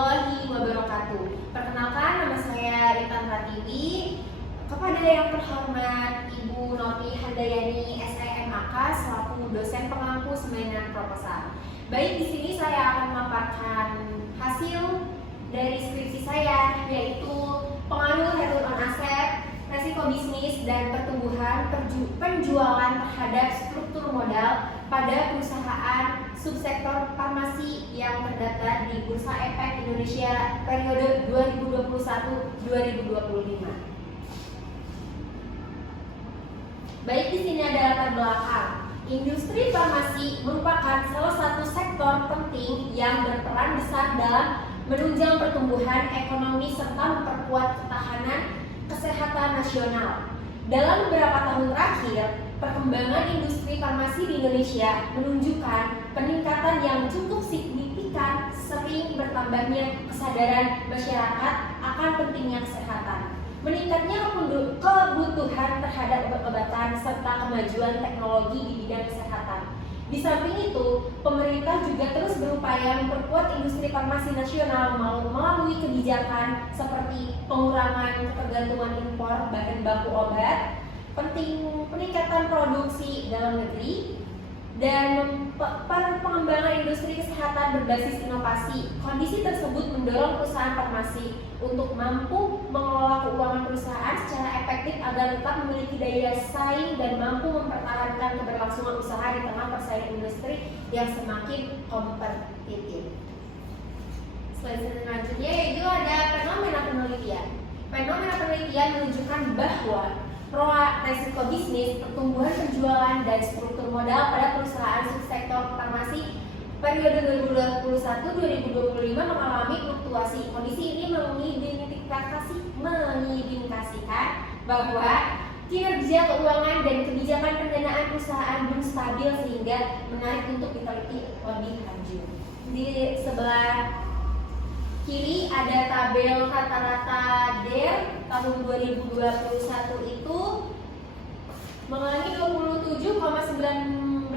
warahmatullahi wabarakatuh. Perkenalkan, nama saya Rita Pratiwi. Kepada yang terhormat Ibu Noti Handayani SIMAK selaku dosen pengampu seminar proposal. Baik, di sini saya akan memaparkan hasil dari skripsi saya, yaitu pengaruh return on asset, resiko bisnis, dan pertumbuhan penjualan terhadap struktur modal pada perusahaan subsektor farmasi yang terdaftar di Bursa Efek Indonesia periode 2021-2025. Baik, di sini ada latar belakang. Industri farmasi merupakan salah satu sektor penting yang berperan besar dalam menunjang pertumbuhan ekonomi serta memperkuat ketahanan kesehatan nasional. Dalam beberapa tahun terakhir, perkembangan industri farmasi di Indonesia menunjukkan peningkatan yang cukup signifikan, sering bertambahnya kesadaran masyarakat akan pentingnya kesehatan, meningkatnya kebutuhan terhadap obat-obatan serta kemajuan teknologi di bidang kesehatan. Di samping itu, pemerintah juga terus berupaya memperkuat industri farmasi nasional melalui kebijakan seperti pengurangan ketergantungan impor bahan baku obat, peningkatan produksi dalam negeri, dan pengembangan industri kesehatan berbasis inovasi. Kondisi tersebut mendorong perusahaan farmasi untuk mampu mengelola keuangan perusahaan secara efektif agar tetap memiliki daya saing dan mampu mempertahankan keberlangsungan usaha di tengah persaingan industri yang semakin kompetitif. Selanjutnya yaitu ada fenomena penelitian. Fenomena penelitian menunjukkan bahwa resiko bisnis, pertumbuhan penjualan, dan struktur modal pada perusahaan subsektor farmasi periode 2021-2025 mengalami fluktuasi. Kondisi ini mengindikasikan bahwa kinerja keuangan dan kebijakan pendanaan perusahaan belum stabil sehingga menarik untuk diteliti lebih lanjut. Di sebelah kiri ada tabel rata-rata DER tahun 2021 itu mengalami 27,19%,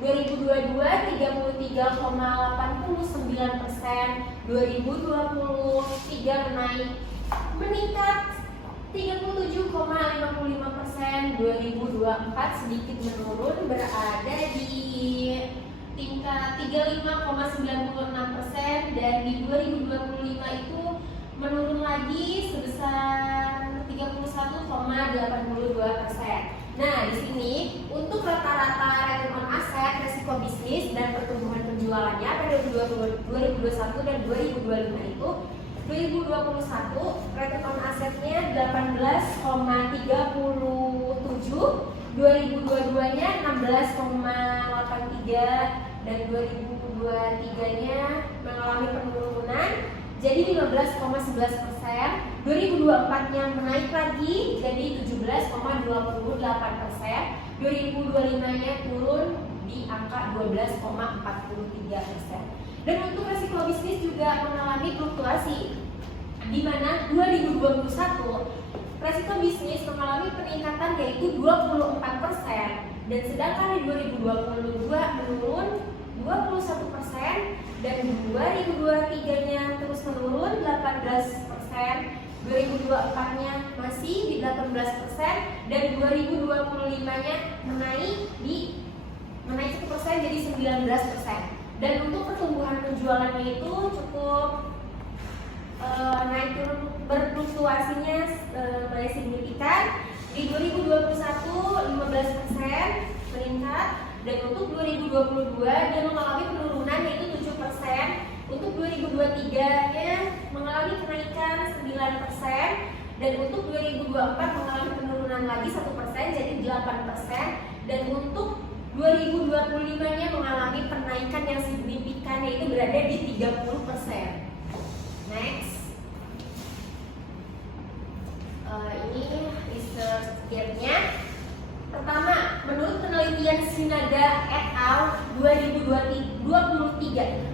2022 33,89%, 2023 meningkat 37,55%, 2024 sedikit menurun berada di tingkat 35,96%, dan di 2025 itu menurun lagi sebesar 31,82%. Nah, di sini untuk rata-rata return on asset, resiko bisnis, dan pertumbuhan penjualannya pada 2021 dan 2025 itu 2021 return on assetnya 18,37, 2022-nya 16,83, dan 2023-nya mengalami penurunan jadi 15,11%, 2024-nya menaik lagi jadi 17,28%, 2025-nya turun di angka 12,43%. Dan untuk resiko bisnis juga mengalami fluktuasi, di mana 2021 resiko bisnis mengalami peningkatan yaitu 24%, dan sedangkan di 2022 menurun 21%, dan 2023-nya terus menurun 18%, 2024-nya masih di 18%, dan 2025-nya naik 1% jadi 19%. Dan untuk pertumbuhan penjualannya itu cukup naik turun, berfluktuasinya signifikan. Di 2021 15% meningkat, dan untuk 2022 dia mengalami penurunan yaitu 7%. Untuk 2023-nya mengalami kenaikan 9%, dan untuk 2024 mengalami penurunan lagi 1% jadi 8%, dan untuk 2025-nya mengalami penaikan yang signifikan yaitu berada di 30%. Next. Ini research-nya. Pertama, menurut penelitian Sinaga et al. 2023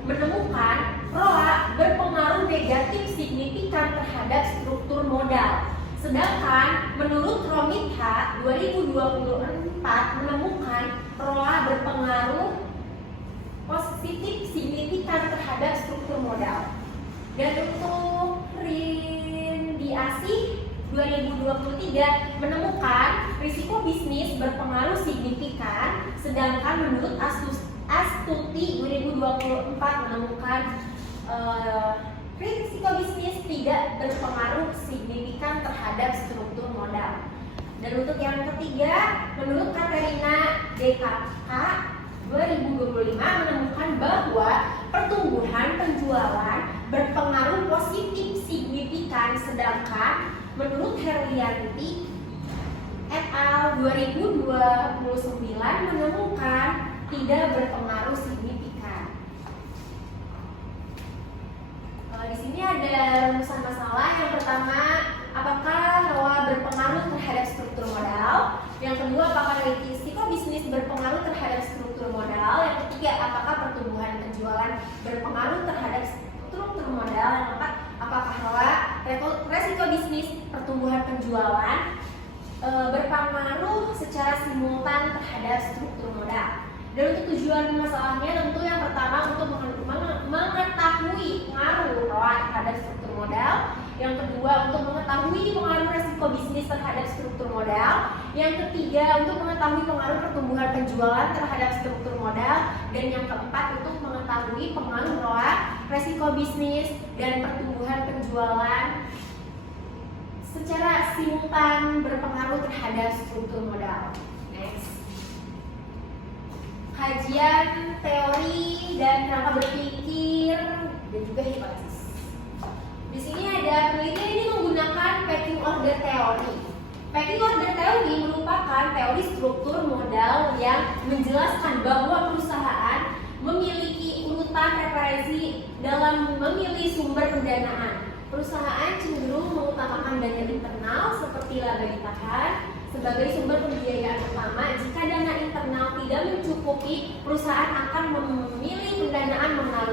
menemukan ROA berpengaruh negatif signifikan terhadap struktur modal. Sedangkan menurut Romita 2024 menemukan ROA berpengaruh positif signifikan terhadap struktur modal. Dan untuk Rindi Asih 2023 menemukan risiko bisnis berpengaruh signifikan, sedangkan menurut Astuti 2024 menemukan risiko bisnis tidak berpengaruh signifikan terhadap struktur modal. Dan untuk yang ketiga, menurut Katerina DKK 2025 menemukan bahwa pertumbuhan penjualan berpengaruh positif signifikan, sedangkan menurut Herlianti et al. 2029 menemukan tidak berpengaruh signifikan. Di sini ada rumusan masalah. Yang pertama, apakah ROA berpengaruh terhadap struktur modal? Yang kedua, apakah risiko bisnis berpengaruh terhadap struktur modal? Yang ketiga, apakah pertumbuhan penjualan berpengaruh terhadap struktur modal? Yang keempat, apakah ROA risiko bisnis pertumbuhan penjualan berpengaruh secara simultan terhadap struktur modal? Dan untuk tujuan masalahnya tentu yang pertama untuk mengetahui pengaruh ROA terhadap struktur modal. Yang kedua untuk mengetahui pengaruh resiko bisnis terhadap struktur modal. Yang ketiga untuk mengetahui pengaruh pertumbuhan penjualan terhadap struktur modal. Dan yang keempat untuk mengetahui pengaruh ROA, resiko bisnis, dan pertumbuhan penjualan secara simultan berpengaruh terhadap struktur modal. Next. Kajian teori dan kerangka berpikir dan juga hipotesis. Di sini ada penelitian ini menggunakan pecking order teori. Pecking order teori merupakan teori struktur modal yang menjelaskan bahwa perusahaan memiliki urutan referensi dalam memilih sumber pendanaan. Perusahaan cenderung mengutamakan dana internal seperti laba ditahan sebagai sumber pembiayaan utama. Jika dana internal tidak mencukupi, perusahaan akan memilih pendanaan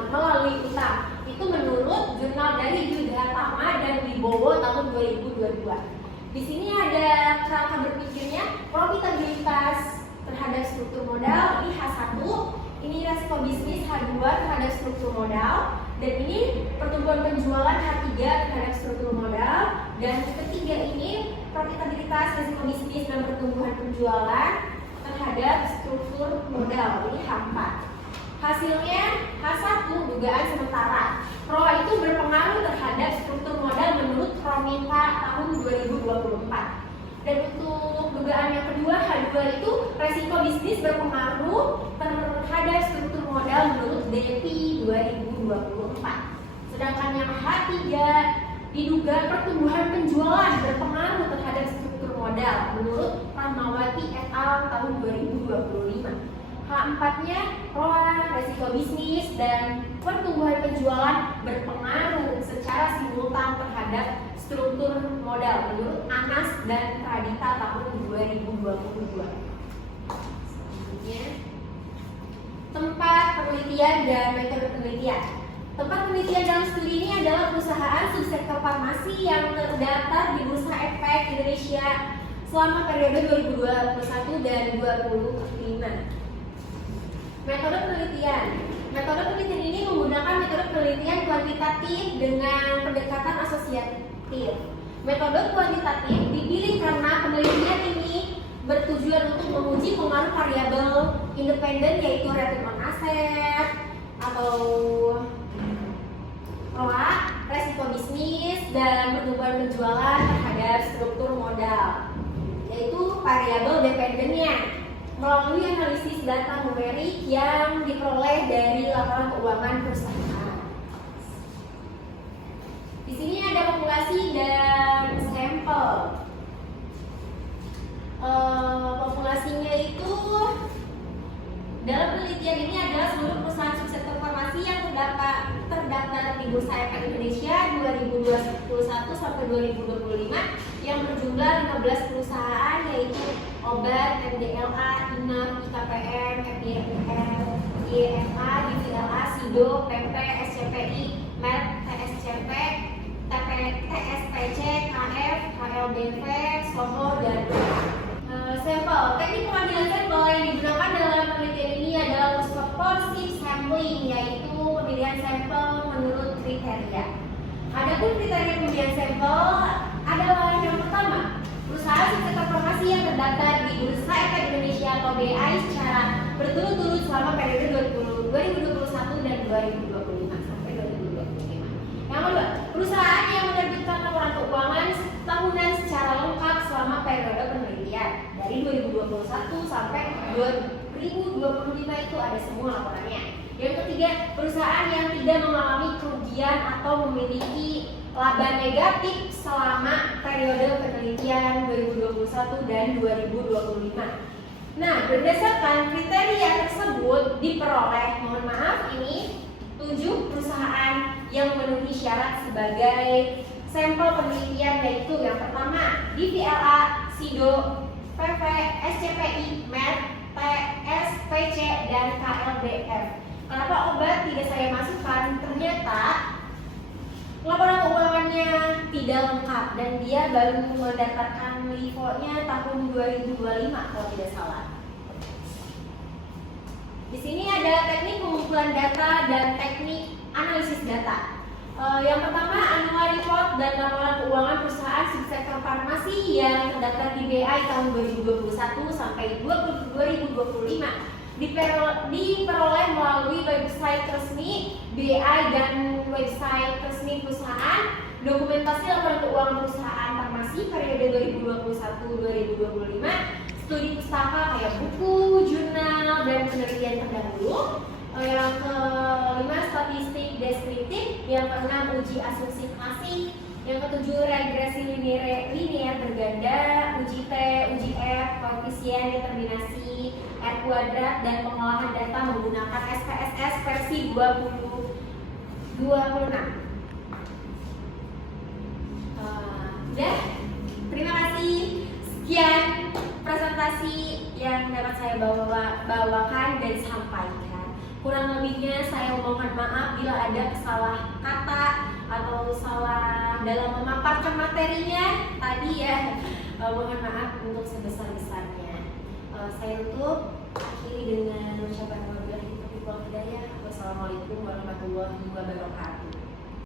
melalui utang. Itu menurut jurnal dari Yudatama dan Wibowo tahun 2022. Di sini ada kerangka berpikirnya, profitabilitas terhadap struktur modal, ini H1, ini resiko bisnis H2 terhadap struktur modal, dan ini pertumbuhan penjualan H3 terhadap struktur modal, dan ketiga ini profitabilitas, resiko bisnis, dan pertumbuhan penjualan terhadap struktur modal, ini H4. Hasilnya H1 dugaan sementara. ROA itu berpengaruh terhadap struktur modal menurut Romita tahun 2024. Dan untuk dugaan yang kedua H2 itu resiko bisnis berpengaruh terhadap struktur modal menurut DEPI 2024. Sedangkan yang H3 diduga pertumbuhan penjualan berpengaruh terhadap struktur modal menurut Rahmawati et al. Tahun 2025. H4-nya ROA, resiko bisnis, dan pertumbuhan penjualan berpengaruh secara simultan terhadap struktur modal menurut Anas dan Pradita tahun 2022. Selanjutnya, tempat penelitian dan metode penelitian. Tempat penelitian dalam studi ini adalah perusahaan subsektor farmasi yang terdaftar di Bursa Efek Indonesia selama periode 2021 dan 2025. Metode penelitian. Metode penelitian ini menggunakan metode penelitian kuantitatif dengan pendekatan asosiatif. Metode kuantitatif dipilih karena penelitian ini bertujuan untuk menguji pengaruh variabel independen yaitu return on asset atau ROA, resiko bisnis, dan pertumbuhan penjualan terhadap struktur modal, yaitu variabel dependennya melalui analisis data numerik yang diperoleh dari laporan keuangan perusahaan. Di sini ada populasi dan sampel. Populasinya itu dalam penelitian ini adalah seluruh perusahaan subsektor farmasi yang terdaftar di Bursa Efek Indonesia 2021 sampai 2025 yang berjumlah 15 perusahaan yaitu Obat, MDLA, INAF, IKPM, FDIL, IEFA, DVLA, SIDO, PP, SCPI, MERK, TSCP, TSPC, KF, KLDV, SOHO, dan sampel. Teknik pengambilan sampel yang digunakan dalam penelitian ini adalah coercive sampling, yaitu pemilihan sampel menurut kriteria. Adapun kriteria pembelian sampel adalah yang pertama, perusahaan sektor farmasi yang terdaftar di Bursa Efek Indonesia atau BI secara berturut-turut selama periode 2021 dan 2025 sampai 2025. Yang kedua, perusahaan yang menerbitkan laporan keuangan tahunan secara lengkap selama periode penelitian dari 2021 sampai 2025 itu ada semua laporannya. Yang ketiga, perusahaan yang tidak mengalami kerugian atau memiliki laba negatif selama periode penelitian 2021 dan 2025. Nah, berdasarkan kriteria tersebut diperoleh, mohon maaf, ini 7 perusahaan yang memenuhi syarat sebagai sampel penelitian, yaitu yang pertama DVLA, SIDO, PV, SCPI, MED, TSPC, dan KLBF. Kenapa obat tidak saya masukkan? Ternyata laporan keuangannya tidak lengkap dan dia baru mendaftarkan LIFO-nya tahun 2025 kalau tidak salah. Di sini ada teknik pengumpulan data dan teknik analisis data. Yang pertama, annual report dan laporan keuangan perusahaan subsektor farmasi yang terdaftar di BI tahun 2021 sampai 2025 diperoleh melalui website resmi BI dan website resmi perusahaan. Dokumentasi laporan keuangan perusahaan farmasi periode 2021-2025, studi pustaka kayak buku, jurnal, dan penelitian terdahulu. Yang kelima, statistik deskriptif. Yang keenam, uji asumsi klasik. Yang ketujuh, regresi linear berganda, uji T, uji F, koefisien determinasi R kuadrat, dan pengolahan data menggunakan SPSS versi 2026. Udah, terima kasih. Sekian presentasi yang dapat saya bawakan dan sampaikan. Kurang lebihnya saya mohon maaf bila ada salah kata atau salah dalam memaparkan materinya tadi ya. Mohon maaf untuk sebesar-besarnya. Saya tutup akhiri dengan ucapan wabillahi taufiq wal hidayah. Wassalamualaikum warahmatullahi wabarakatuh.